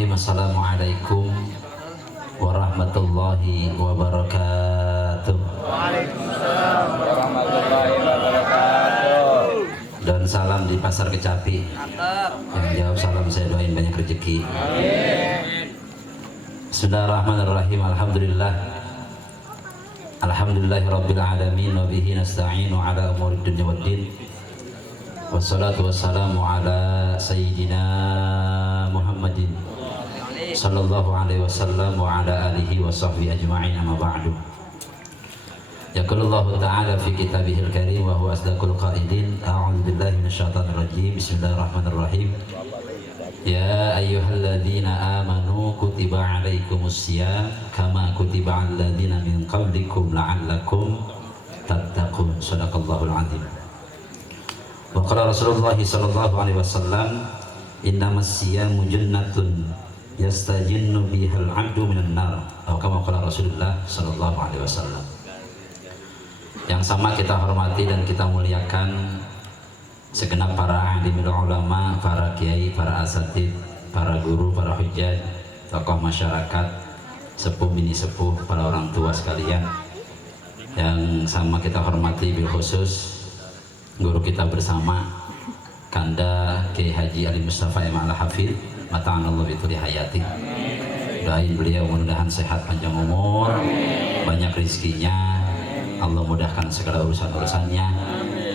Bismillahirrahmanirrahim. Assalamualaikum warahmatullahi wabarakatuh. Waalaikumsalam warahmatullahi wabarakatuh. Dan salam di pasar Kecapi. Yang jawab salam saya doain banyak rezeki. Amin. Bismillahirrahmanirrahim. Alhamdulillah. Alhamdulillahirabbil alamin wa bihi nasta'inu ala umuri dunya waddin. Wassalatu wassalamu ala sayyidina Muhammadin sallallahu alaihi wasallam wa ala alihi wa sahbihi ajma'in, amma ba'du. Yaqulullahu ta'ala fi kitabihil karim wa huwa asdaqul qailin. A'udzu billahi minasyaitonir rajim. Bismillahirrahmanirrahim. Ya ayyuhalladzina amanu kutiba alaikumus syiyam kama kutiba 'alal ladzina min qablikum la'allakum tattaqun. Shadaqallahul 'azim. Wa qala Rasulullah sallallahu alaihi wasallam, innamas siyamu jannatun yastajinnu bihal 'abdu minan nar. Atau kama qala Rasulullah sallallahu alaihi wasallam. Yang sama kita hormati dan kita muliakan segenap para alim ulama, para kiai, para asatid, para guru, para hujjah, tokoh masyarakat, sepuh bini sepuh, para orang tua sekalian. Yang sama kita hormati bil khusus guru kita bersama Kanda Kiai Haji Ali Mustafa Imam Al-Hafidh, mata'anallahu bituli hayati. Doain beliau mudah-mudahan sehat, panjang umur, banyak rizkinya, Allah mudahkan segala urusan-urusannya,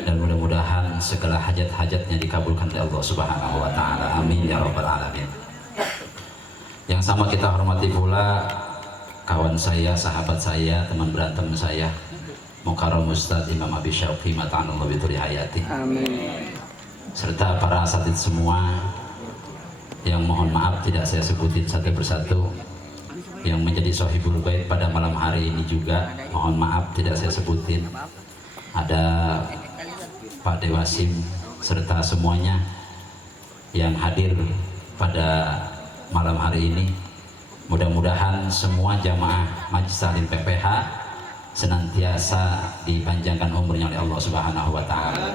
dan mudah-mudahan segala hajat-hajatnya dikabulkan oleh Allah Subhanahu wa ta'ala. Amin ya rabbal alamin. Yang sama kita hormati pula kawan saya, sahabat saya, teman berantem saya, Mukarram Ustadz Imam Abi Syauqi, mata'anallahu bituli hayati. Amin. Serta para asatid semua yang mohon maaf tidak saya sebutin satu persatu, yang menjadi sohibul bait pada malam hari ini juga mohon maaf tidak saya sebutin. Ada Pak Dewasim serta semuanya yang hadir pada malam hari ini. Mudah-mudahan semua jamaah Majelis Taklim PPH senantiasa dipanjangkan umurnya oleh Allah Subhanahu wa ta'ala.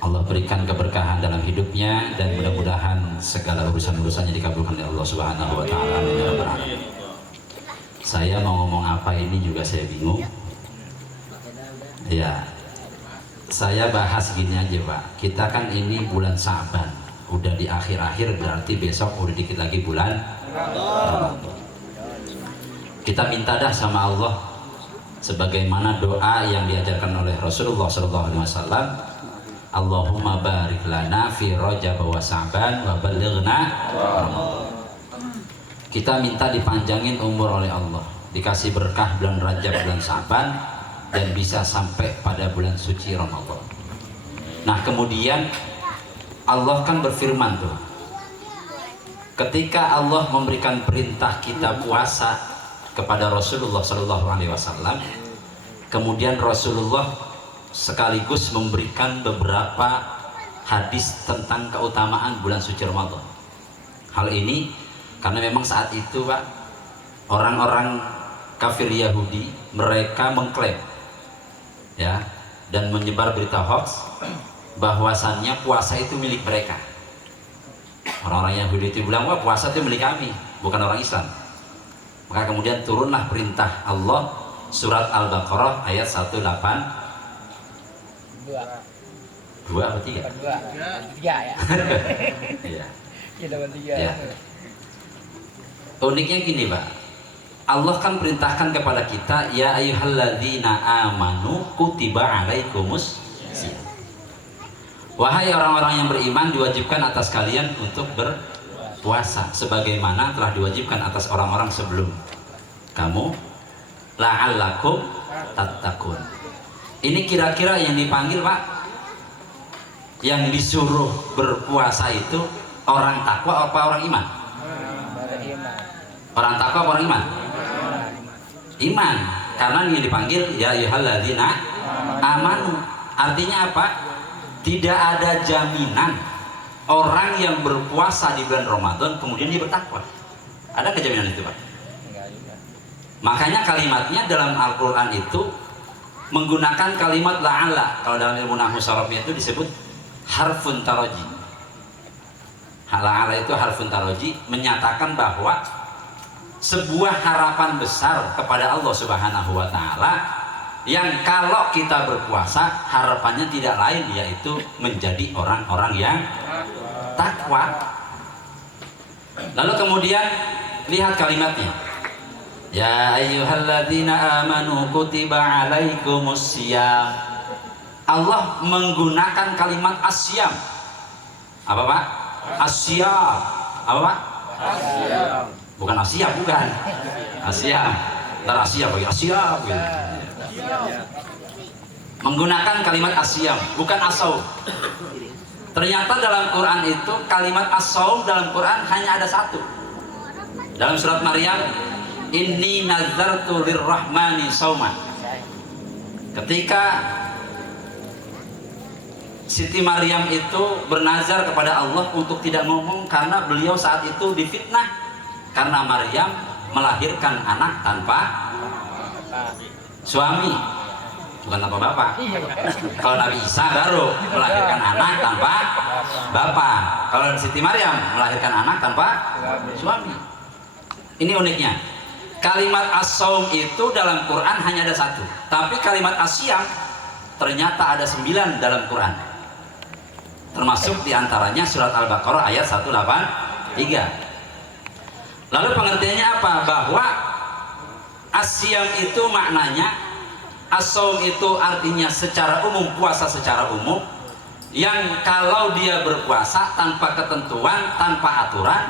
Allah berikan keberkahan dalam hidupnya, dan mudah-mudahan segala urusan-urusannya dikabulkan oleh Allah Subhanahu wa ta'ala. Amin ya rabbal alamin. Saya mau ngomong apa ini juga saya bingung. Ya, saya bahas gini aja Pak. Kita kan ini bulan Sa'ban, udah di akhir-akhir, berarti besok udah dikit lagi bulan Ramadan. Kita minta dah sama Allah sebagaimana doa yang diajarkan oleh Rasulullah SAW. Allahumma barik lana fi Rajab wa Sa'ban wa balighna Ramadan. Kita minta dipanjangin umur oleh Allah, dikasih berkah bulan Rajab, bulan Sa'ban, dan bisa sampai pada bulan suci Ramadan. Nah kemudian Allah kan berfirman tuh, ketika Allah memberikan perintah kita puasa kepada Rasulullah SAW, kemudian Rasulullah sekaligus memberikan beberapa hadis tentang keutamaan bulan suci Ramadan. Hal ini karena memang saat itu Pak, orang-orang kafir Yahudi mereka mengklaim ya, dan menyebar berita hoax bahwasannya puasa itu milik mereka. Orang-orang Yahudi itu bilang, wah puasa itu milik kami, bukan orang Islam. Maka kemudian turunlah perintah Allah, surat Al-Baqarah ayat 182 atau 3? 3 ya. Iya. Kita 3. Ya. Uniknya gini Pak, Allah kan perintahkan kepada kita, ya ayyuhalladzina amanu kutiba alaikumus syiyam. Wahai orang-orang yang beriman, diwajibkan atas kalian untuk berpuasa sebagaimana telah diwajibkan atas orang-orang sebelum kamu, la'allakum tattaqun. Ini kira-kira yang dipanggil Pak, yang disuruh berpuasa itu orang takwa apa orang iman? Orang takwa apa orang iman? Iman. Karena yang dipanggil ya ayyuhalladzina amanu. Artinya apa? Tidak ada jaminan orang yang berpuasa di bulan Ramadan kemudian dia bertakwa. Ada kejaminan itu Pak? Makanya kalimatnya dalam Al-Quran itu menggunakan kalimat la'alla. Kalau dalam ilmu nahwu sarafnya itu disebut harfun taraji. Ala itu harfun taroji, menyatakan bahwa sebuah harapan besar kepada Allah Subhanahu wa Ta'ala, yang kalau kita berpuasa harapannya tidak lain yaitu menjadi orang-orang yang takwa. Lalu kemudian lihat kalimatnya, ya ayyuhalladzina amanu kutiba alaikumusiyam. Allah menggunakan kalimat asyam. Apa Pak? Asyam. Apa Pak? Asyam. Bukan Asia, bukan Asia. Ntar Asia bagi Asia gitu. Menggunakan kalimat asyam, bukan asaum. Ternyata dalam Quran itu kalimat asaum dalam Quran hanya ada satu. Dalam surat Maryam, inni nazartu lirrahmani sauman. Ketika Siti Maryam itu bernazar kepada Allah untuk tidak ngomong karena beliau saat itu difitnah karena Maryam melahirkan anak tanpa suami, bukan tanpa bapak. Kalau Nabi Isa baru melahirkan anak tanpa bapak. Kalau Siti Maryam melahirkan anak tanpa suami. Ini uniknya. Kalimat as-saum itu dalam Quran hanya ada satu, tapi kalimat asyam ternyata ada 9 dalam Quran. Termasuk diantaranya surat Al-Baqarah ayat 183. Lalu pengertiannya apa? Bahwa asyam itu maknanya, as-saum itu artinya secara umum, puasa secara umum, yang kalau dia berpuasa tanpa ketentuan, tanpa aturan,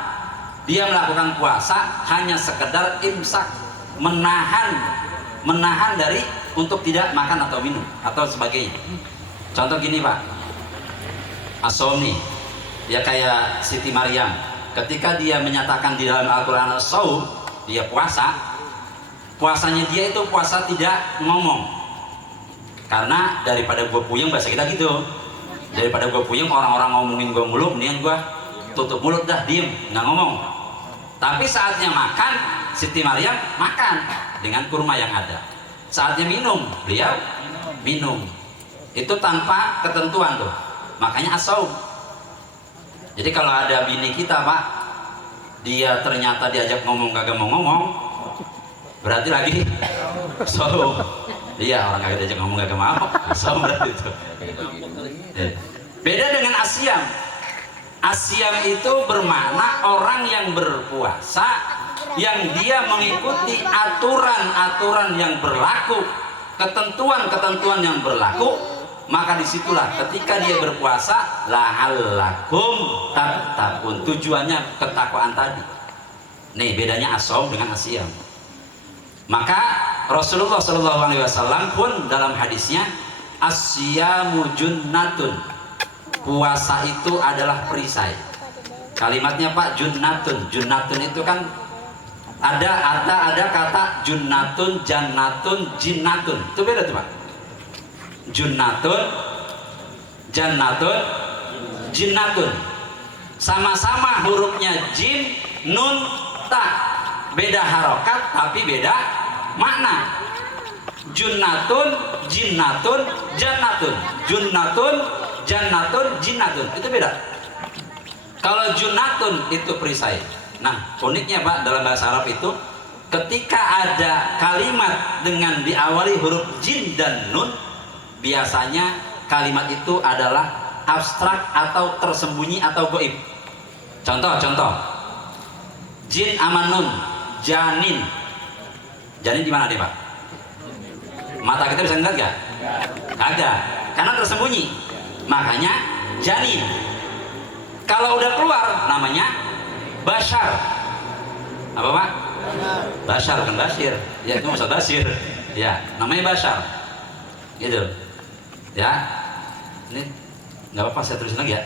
dia melakukan puasa hanya sekedar imsak, menahan dari untuk tidak makan atau minum atau sebagainya. Contoh gini Pak, as-saum nih, ya kayak Siti Maryam, ketika dia menyatakan di dalam Al-Quran as-saum, dia puasanya dia itu puasa tidak ngomong, karena daripada gue puyeng, bahasa kita gitu, daripada gue puyeng orang-orang ngomongin gue mulu, mendingan gue tutup mulut dah, diem, nggak ngomong. Tapi saatnya makan, Siti Maryam makan dengan kurma yang ada. Saatnya minum, beliau minum. Itu tanpa ketentuan tuh, makanya as-saum. Jadi kalau ada bini kita Pak, dia ternyata diajak ngomong kagak mau ngomong, berarti lagi saum. Iya, orang kagak diajak ngomong kagak mau, saum berarti itu. Beda dengan asyam. Asyam itu bermakna orang yang berpuasa, yang dia mengikuti aturan-aturan yang berlaku, ketentuan-ketentuan yang berlaku, maka disitulah ketika dia berpuasa la'allakum tattaqun, tujuannya ketakwaan tadi. Nih bedanya as-saum dengan asyam. Maka Rasulullah SAW pun dalam hadisnya, asyamu junnatun, puasa itu adalah perisai. Kalimatnya Pak, junnatun. Junnatun itu kan ada kata junnatun, jannatun, jinnatun. Itu beda tuh Pak. Junnatun, jannatun, jinnatun. Sama-sama hurufnya jim, nun, ta. Beda harokat tapi beda makna. Junnatun, jinnatun, jannatun. Junnatun, jannatun, jinnatun. Itu beda. Kalau junnatun itu perisai. Nah, uniknya Pak, dalam bahasa Arab itu ketika ada kalimat dengan diawali huruf jin dan nun, biasanya kalimat itu adalah abstrak atau tersembunyi atau goib. Contoh jin amanun, janin. Janin di mana dia Pak? Mata kita bisa ngeliat gak? Kagak, karena tersembunyi, makanya janin. Kalau udah keluar namanya bashar. Apa Pak? Bashar, bukan Bashir. Ya itu maksud Bashir. Ya, namanya bashar. Gitu. Ya, ini nggak apa-apa, saya tulisin lagi ya.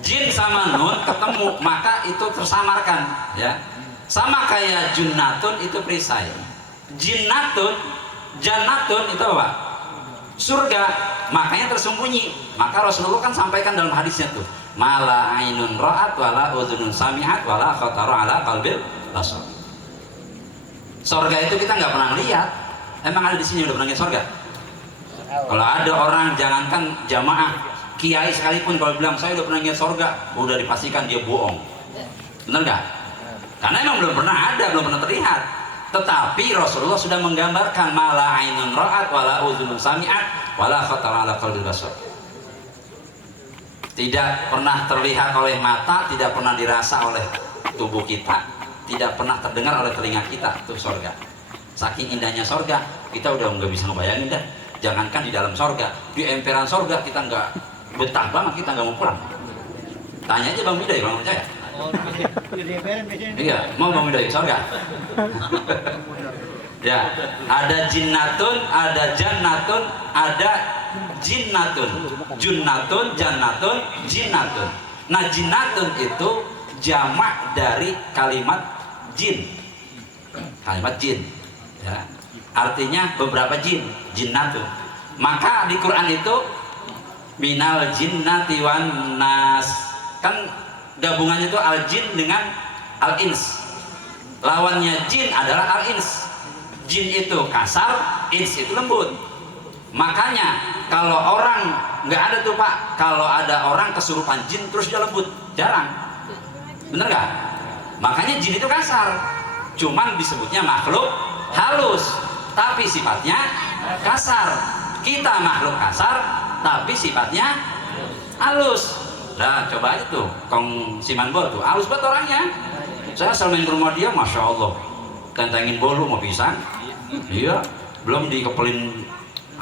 Jin sama nun ketemu, maka itu tersamarkan, ya. Sama kayak junnatun itu perisai. Jinnatun, jannatun itu apa? Surga, makanya tersembunyi. Maka Rasulullah kan sampaikan dalam hadisnya tuh, mala ainun ra'at wala udhunun sami'at wala khatara ala qalbil basar. Surga itu kita nggak pernah lihat. Emang ada di sini udah pernah lihat surga? Kalau ada orang, jangankan jamaah, Kiai sekalipun kalau bilang saya udah pernah lihat surga, udah dipastikan dia bohong. Benar nggak? Karena emang belum pernah ada, belum pernah terlihat. Tetapi Rasulullah sudah menggambarkan mala ainun ra'at wala udhunun sami'at wala khatara ala qalbil basar. Tidak pernah terlihat oleh mata, tidak pernah dirasa oleh tubuh kita, tidak pernah terdengar oleh telinga kita, itu surga. Saking indahnya surga, kita udah nggak bisa ngebayangin dah. Jangankan di dalam surga, di emperan surga kita nggak betah banget, kita nggak mau pulang. Tanya aja Bang Midai kalau percaya. Iya, mau Bang Midai surga. Ya, ada jinnatun, ada jannatun, ada jinnatun, junnatun, jannatun, jinnatun. Nah, jinnatun itu jamak dari kalimat jin. Kalimat jin. Ya. Artinya beberapa jin, jinnatun. Maka di Quran itu minal jinnati wan nas. Kan gabungannya itu al jin dengan al ins. Lawannya jin adalah al ins. Jin itu kasar, ins itu lembut. Makanya kalau orang nggak ada tuh Pak, kalau ada orang kesurupan jin terus dia lembut, jarang. Bener nggak? Makanya jin itu kasar. Cuman disebutnya makhluk halus, tapi sifatnya kasar. Kita makhluk kasar, tapi sifatnya halus. Nah, coba aja tuh, Kong Simanbol tuh, halus banget orangnya. Saya selalu main ke rumah dia, masya Allah, tentengin bolu mau pisang, iya, belum dikepelin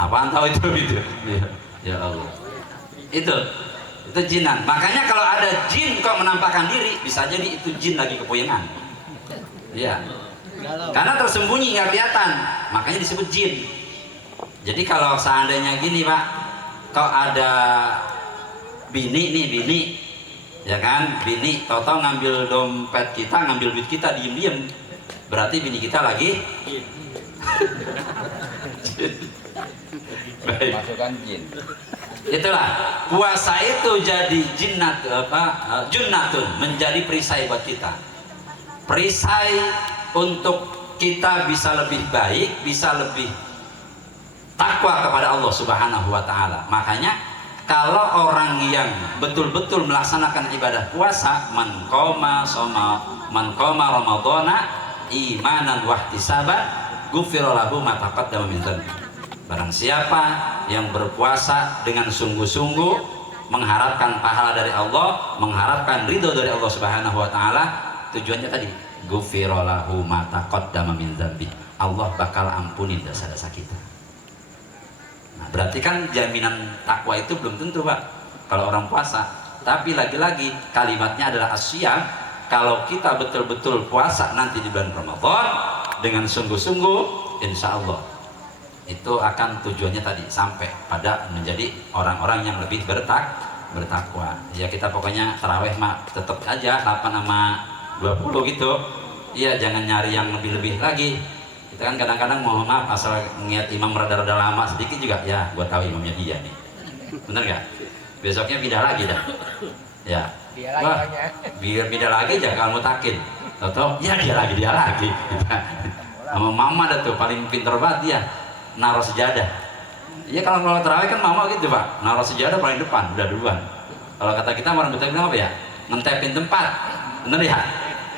apaan tahu itu gitu. Ya Allah, itu jinan. Makanya kalau ada jin kok menampakkan diri, bisa jadi itu jin lagi kepoyangan. Iya. Karena tersembunyi nggak kelihatan, makanya disebut jin. Jadi kalau seandainya gini Pak, kok ada bini, ya kan, bini tahu-tahu ngambil dompet kita, ngambil duit kita diem-diem, berarti bini kita lagi Masukkan jin. Itulah puasa itu jadi junnatun, menjadi perisai buat kita, perisai untuk kita bisa lebih baik, bisa lebih takwa kepada Allah Subhanahu wa Ta'ala. Makanya kalau orang yang betul-betul melaksanakan ibadah puasa, man qoma ramadhana imanan wahtisaban ghufira lahu ma taqaddama min dzanbi. Barang siapa yang berpuasa dengan sungguh-sungguh mengharapkan pahala dari Allah, mengharapkan ridho dari Allah Subhanahu wa Ta'ala, tujuannya tadi ghufira lahu ma taqaddama min dzanbi. Allah bakal ampuni dosa-dosa kita. Nah, berarti kan jaminan takwa itu belum tentu Pak kalau orang puasa. Tapi lagi-lagi kalimatnya adalah asyam. Kalau kita betul-betul puasa nanti di bulan Ramadan dengan sungguh-sungguh, insya Allah itu akan tujuannya tadi sampai pada menjadi orang-orang yang lebih bertakwa. Ya kita pokoknya taraweh mah tetap aja 8 sama 20 gitu. Iya, jangan nyari yang lebih-lebih lagi. Kita kan kadang-kadang mohon maaf asal ngeliat imam rada-rada lama sedikit juga, ya gua tahu imamnya dia nih, bener gak? Besoknya pindah lagi dah, ya wah biar pindah lagi aja kalau mutakin, tau ya dia lagi sama mama dah tuh paling pinter banget dia naruh sejadah. Iya kalau terawih kan mama gitu Pak, naruh sejadah paling depan udah duluan. Kalau kata kita orang Betawi bilang apa ya, ngentepin tempat, bener ya?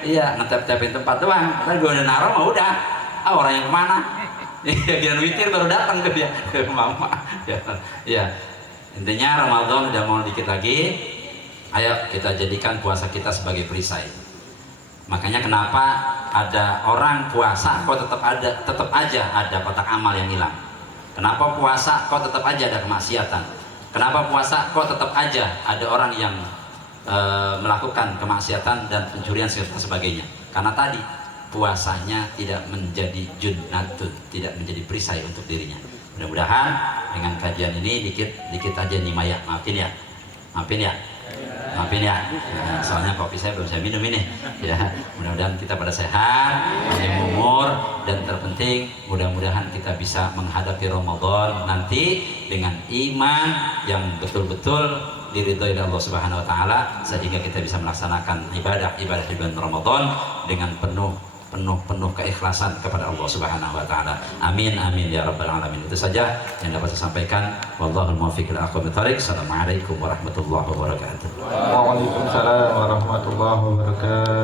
Iya, ngentep-tepin tempat doang. Tapi gue udah naruh mah udah. Orang yang kemana? Gian witir baru datang ke dia, ke mama. Ya, intinya Ramadan udah mau dikit lagi. Ayo kita jadikan puasa kita sebagai perisai. Makanya kenapa ada orang puasa kok tetap aja ada kotak amal yang hilang. Kenapa puasa kok tetap aja ada kemaksiatan? Kenapa puasa kok tetap aja ada orang yang melakukan kemaksiatan dan pencurian serta sebagainya? Karena tadi puasanya tidak menjadi junnatun, tidak menjadi perisai untuk dirinya. Mudah-mudahan dengan kajian ini dikit aja nih Maya, maafin ya. Nah, soalnya kopi saya belum saya minum ini. Ya, mudah-mudahan kita pada sehat, panjang umur, dan terpenting mudah-mudahan kita bisa menghadapi Ramadan nanti dengan iman yang betul-betul diridhoi oleh Allah Subhanahu wa Ta'ala, sehingga kita bisa melaksanakan ibadah di bulan Ramadan dengan penuh penuh keikhlasan kepada Allah Subhanahu wa taala. Amin amin ya rabbal alamin. Itu saja yang dapat saya sampaikan. Wallahul muwaffiq ila aqwamit thoriq. Assalamualaikum warahmatullahi wabarakatuh. Waalaikumsalam warahmatullahi wabarakatuh.